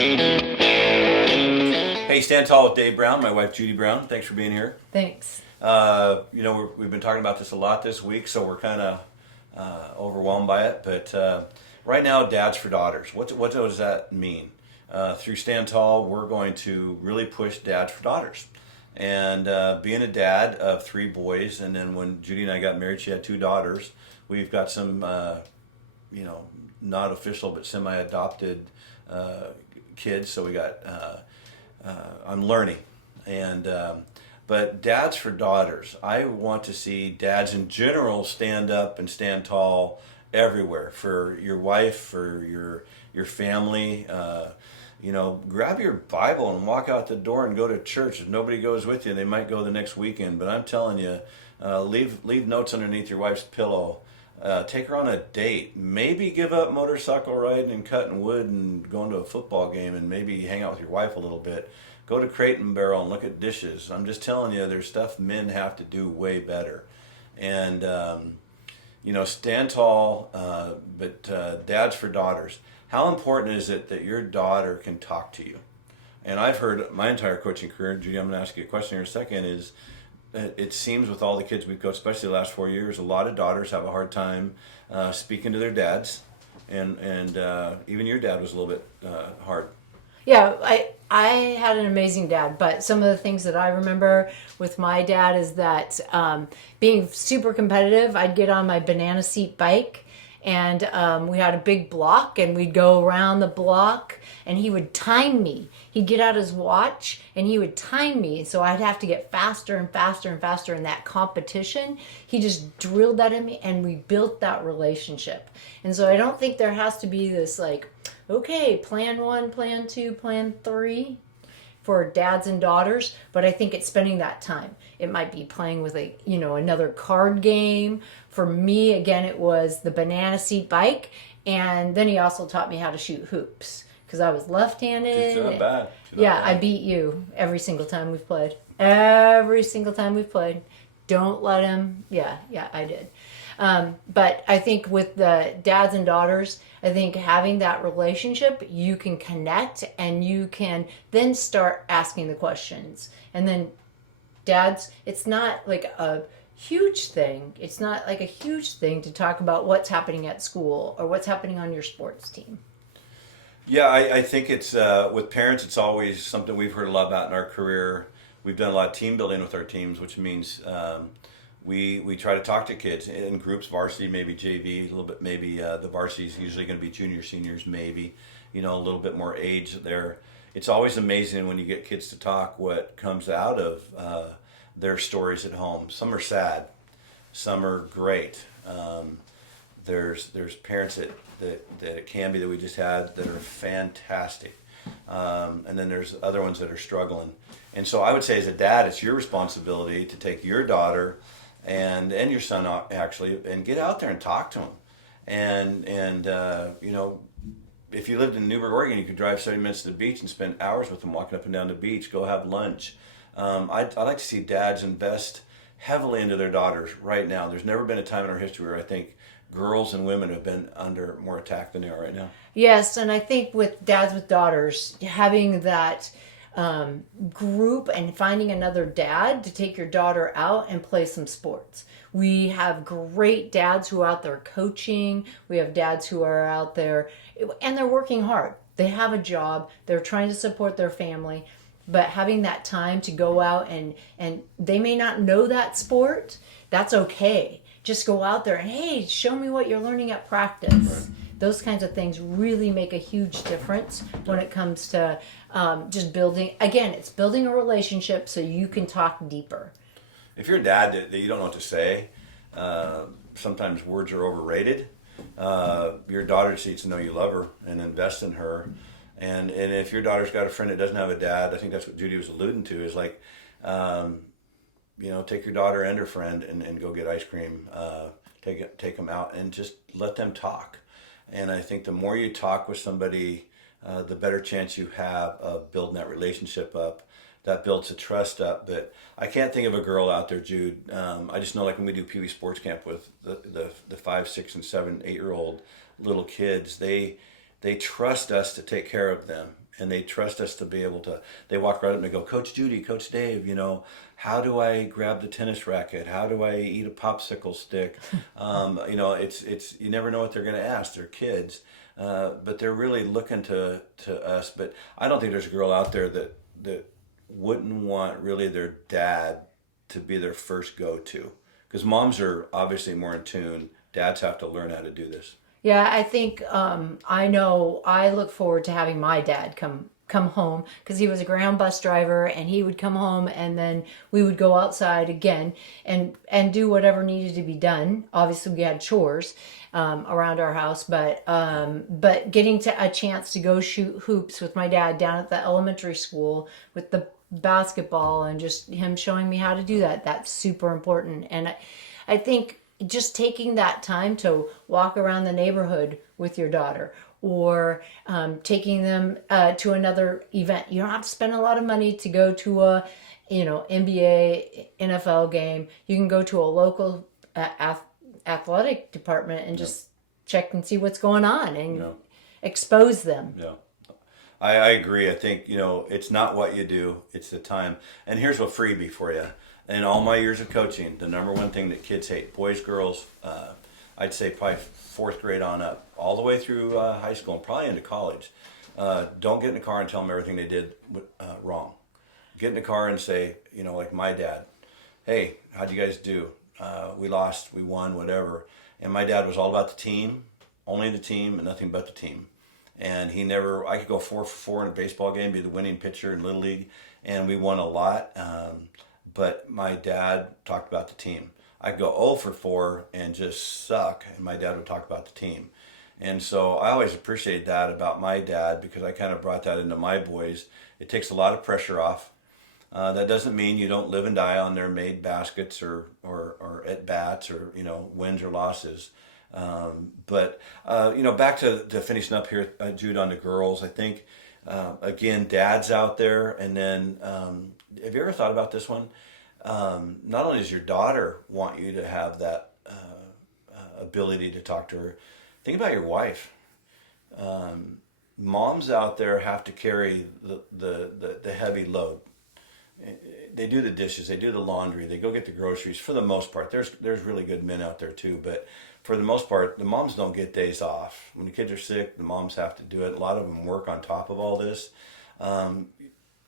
Hey, Stand Tall with Dave Brown, my wife Judy Brown. Thanks for being here. Thanks. We've been talking about this a lot this week, so we're kind of overwhelmed by it. But right now, dads for daughters. What does that mean? Through Stand Tall, we're going to really push dads for daughters. And being a dad of three boys, and then when Judy and I got married, she had two daughters. We've got some, not official but semi-adopted kids. So we got. I'm learning, and but dads for daughters. I want to see dads in general stand up and stand tall everywhere for your wife, for your family. Grab your Bible and walk out the door and go to church. If nobody goes with you, they might go the next weekend. But I'm telling you, leave notes underneath your wife's pillow. Take her on a date. Maybe give up motorcycle riding and cutting wood and going to a football game, and maybe hang out with your wife a little bit. Go to Crate and Barrel and look at dishes. I'm just telling you, there's stuff men have to do way better. And, stand tall, but dads for daughters. How important is it that your daughter can talk to you? And I've heard my entire coaching career, Judy, I'm going to ask you a question here in a second, is it seems with all the kids we've coached, especially the last 4 years, a lot of daughters have a hard time speaking to their dads, and even your dad was a little bit hard. Yeah, I had an amazing dad, but some of the things that I remember with my dad is that being super competitive, I'd get on my banana seat bike, and we had a big block, and we'd go around the block, and he would time me. He'd get out his watch and he would time me, so I'd have to get faster and faster and faster in that competition. He just drilled that in me, and we built that relationship. And so I don't think there has to be this like, okay, plan one, plan two, plan three for dads and daughters, but I think it's spending that time. It might be playing with another card game. For me, again, it was the banana seat bike, and then he also taught me how to shoot hoops because I was left-handed. It's not bad. Yeah, I beat you every single time we've played. Every single time we've played. Don't let him. Yeah, I did. But I think with the dads and daughters, I think having that relationship, you can connect, and you can then start asking the questions. And then dads, it's not like a huge thing. It's not like a huge thing to talk about what's happening at school or what's happening on your sports team. Yeah, I think it's with parents. It's always something we've heard a lot about in our career. We've done a lot of team building with our teams, which means we try to talk to kids in groups, varsity, maybe JV, a little bit, maybe the varsity is usually going to be junior, seniors, maybe, a little bit more age there. It's always amazing when you get kids to talk what comes out of their stories at home. Some are sad, some are great. There's parents that it can be that we just had that are fantastic. And then there's other ones that are struggling. And so I would say as a dad, it's your responsibility to take your daughter and your son actually and get out there and talk to them. And if you lived in Newburgh, Oregon, you could drive 70 minutes to the beach and spend hours with them walking up and down the beach, go have lunch. I'd like to see dads invest heavily into their daughters right now. There's never been a time in our history where I think girls and women have been under more attack than they are right now. Yes, and I think with dads with daughters, having that group and finding another dad to take your daughter out and play some sports. We have great dads who are out there coaching. We have dads who are out there and they're working hard. They have a job. They're trying to support their family. But having that time to go out and they may not know that sport, that's okay. Just go out there and, hey, show me what you're learning at practice. Right. Those kinds of things really make a huge difference when it comes to just building. Again, it's building a relationship so you can talk deeper. If you're a dad that you don't know what to say, sometimes words are overrated. Your daughter just needs to know you love her and invest in her. And if your daughter's got a friend that doesn't have a dad, I think that's what Judy was alluding to, is like, take your daughter and her friend and go get ice cream. Take them out and just let them talk. And I think the more you talk with somebody, the better chance you have of building that relationship up. That builds the trust up. But I can't think of a girl out there, Jude. I just know, like when we do Pee Wee Sports Camp with the 5, 6, and 7, 8-year-old little kids, they trust us to take care of them. and they trust us to be able to. They walk right up and they go, Coach Judy, Coach Dave, how do I grab the tennis racket? How do I eat a popsicle stick? It's you never know what they're going to ask. They're kids, but they're really looking to us. But I don't think there's a girl out there that wouldn't want really their dad to be their first go-to, because moms are obviously more in tune. Dads have to learn how to do this. Yeah, I think I know I look forward to having my dad come home, because he was a ground bus driver, and he would come home and then we would go outside again and do whatever needed to be done. Obviously we had chores around our house, but getting to a chance to go shoot hoops with my dad down at the elementary school with the basketball, and just him showing me how to do that, that's super important. And I think just taking that time to walk around the neighborhood with your daughter, or taking them to another event. You don't have to spend a lot of money to go to a NBA, NFL game. You can go to a local athletic department and just check and see what's going on, and expose them. Yeah. I agree. I think, it's not what you do, it's the time. And here's a freebie for you. In all my years of coaching, the number one thing that kids hate, boys, girls, I'd say probably fourth grade on up, all the way through high school and probably into college, don't get in the car and tell them everything they did wrong. Get in the car and say, like my dad, hey, how'd you guys do? We lost, we won, whatever. And my dad was all about the team, only the team and nothing but the team. And I could go 4 for 4 in a baseball game, be the winning pitcher in Little League, and we won a lot. But my dad talked about the team. I'd go 0 for 4 and just suck, and my dad would talk about the team. And so I always appreciated that about my dad, because I kind of brought that into my boys. It takes a lot of pressure off. That doesn't mean you don't live and die on their made baskets or at bats or wins or losses. But back to finishing up here, Jude, on the girls. I think again, dads out there, and then have you ever thought about this one? Not only does your daughter want you to have that ability to talk to her, think about your wife. Moms out there have to carry the heavy load. They do the dishes, they do the laundry, they go get the groceries. For the most part, there's really good men out there too, but for the most part, the moms don't get days off. When the kids are sick, the moms have to do it. A lot of them work on top of all this.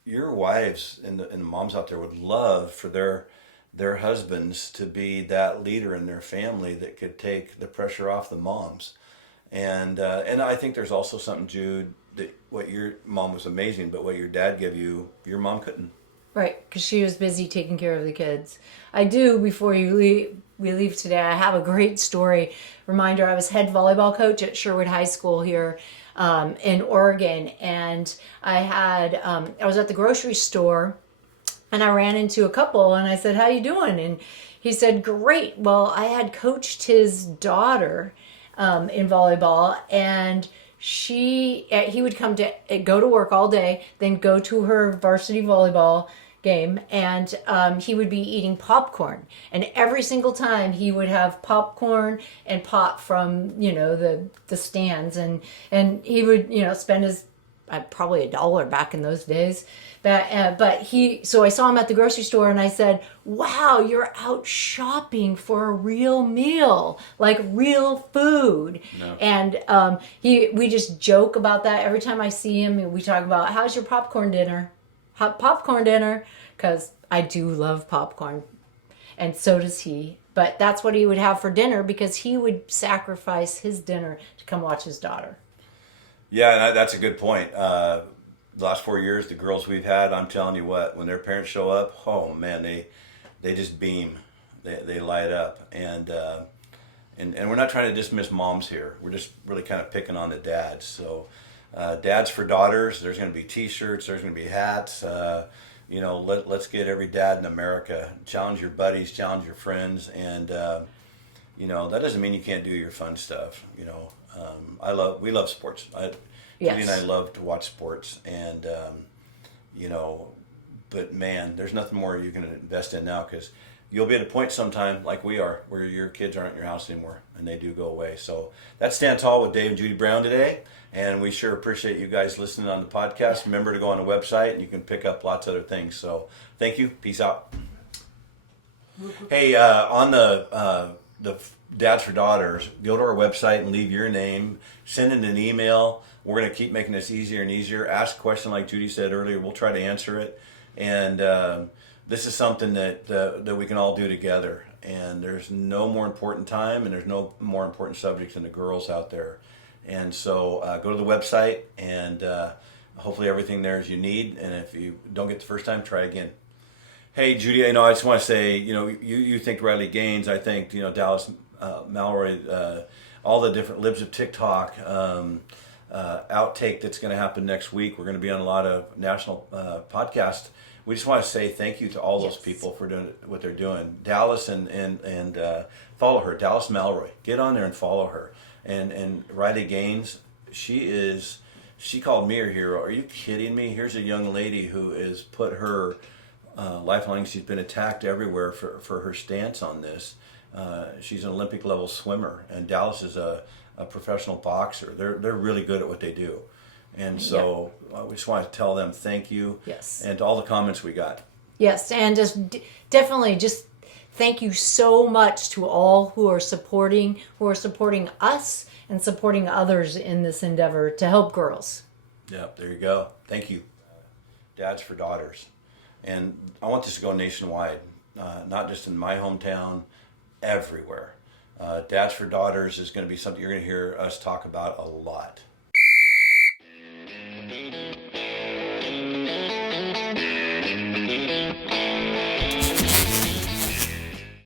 Your wives and the moms out there would love for their husbands to be that leader in their family that could take the pressure off the moms. And I think there's also something, Jude, that what your mom was amazing, but what your dad gave you, your mom couldn't. Right, because she was busy taking care of the kids. I do, before we leave today, I have a great story. Reminder, I was head volleyball coach at Sherwood High School here in Oregon, and I was at the grocery store, and I ran into a couple, and I said, how you doing? And he said, great. Well, I had coached his daughter in volleyball, and he would go to work all day, then go to her varsity volleyball game, and he would be eating popcorn, and every single time he would have popcorn and pop from the stands, and he would spend his probably $1 back in those days. So I saw him at the grocery store, and I said, wow, you're out shopping for a real meal, like real food. No. And we just joke about that every time I see him. We talk about, how's your popcorn dinner? Popcorn dinner, because I do love popcorn, and so does he. But that's what he would have for dinner, because he would sacrifice his dinner to come watch his daughter. Yeah, that's a good point. The last 4 years, the girls we've had, I'm telling you what, when their parents show up, oh man, they just beam, they light up, and we're not trying to dismiss moms here. We're just really kind of picking on the dads. So, dads for daughters. There's going to be T-shirts. There's going to be hats. Let's get every dad in America. Challenge your buddies. Challenge your friends. And that doesn't mean you can't do your fun stuff. We love sports. Yes. Judy and I love to watch sports, and but man, there's nothing more you can invest in now, because you'll be at a point sometime like we are where your kids aren't in your house anymore, and they do go away. So that's Stand Tall with Dave and Judy Brown today. And we sure appreciate you guys listening on the podcast. Remember to go on the website and you can pick up lots of other things. So thank you. Peace out. Hey, on the Dads for Daughters, go to our website and leave your name. Send in an email. We're going to keep making this easier and easier. Ask a question like Judy said earlier. We'll try to answer it. And this is something that we can all do together. And there's no more important time and there's no more important subject than the girls out there. And so go to the website and hopefully everything there is you need. And if you don't get the first time, try again. Hey, Judy, I just want to say, you think Riley Gaines, I think, Dallas Mallory, all the different libs of TikTok, outtake that's going to happen next week. We're going to be on a lot of national podcasts. We just want to say thank you to all those people for doing what they're doing. Dallas and follow her, Dallas Mallory. Get on there and follow her. And Riley Gaines, she called me her hero. Are you kidding me? Here's a young lady who has put her lifelong. She's been attacked everywhere for her stance on this. She's an Olympic level swimmer, and Dallas is a professional boxer. They're really good at what they do. And so we just want to tell them thank you. Yes. And to all the comments we got. Yes, and definitely thank you so much to all who are supporting us and supporting others in this endeavor to help girls. Yep, there you go. Thank you. Dads for Daughters. And I want this to go nationwide, not just in my hometown, everywhere. Dads for Daughters is going to be something you're going to hear us talk about a lot.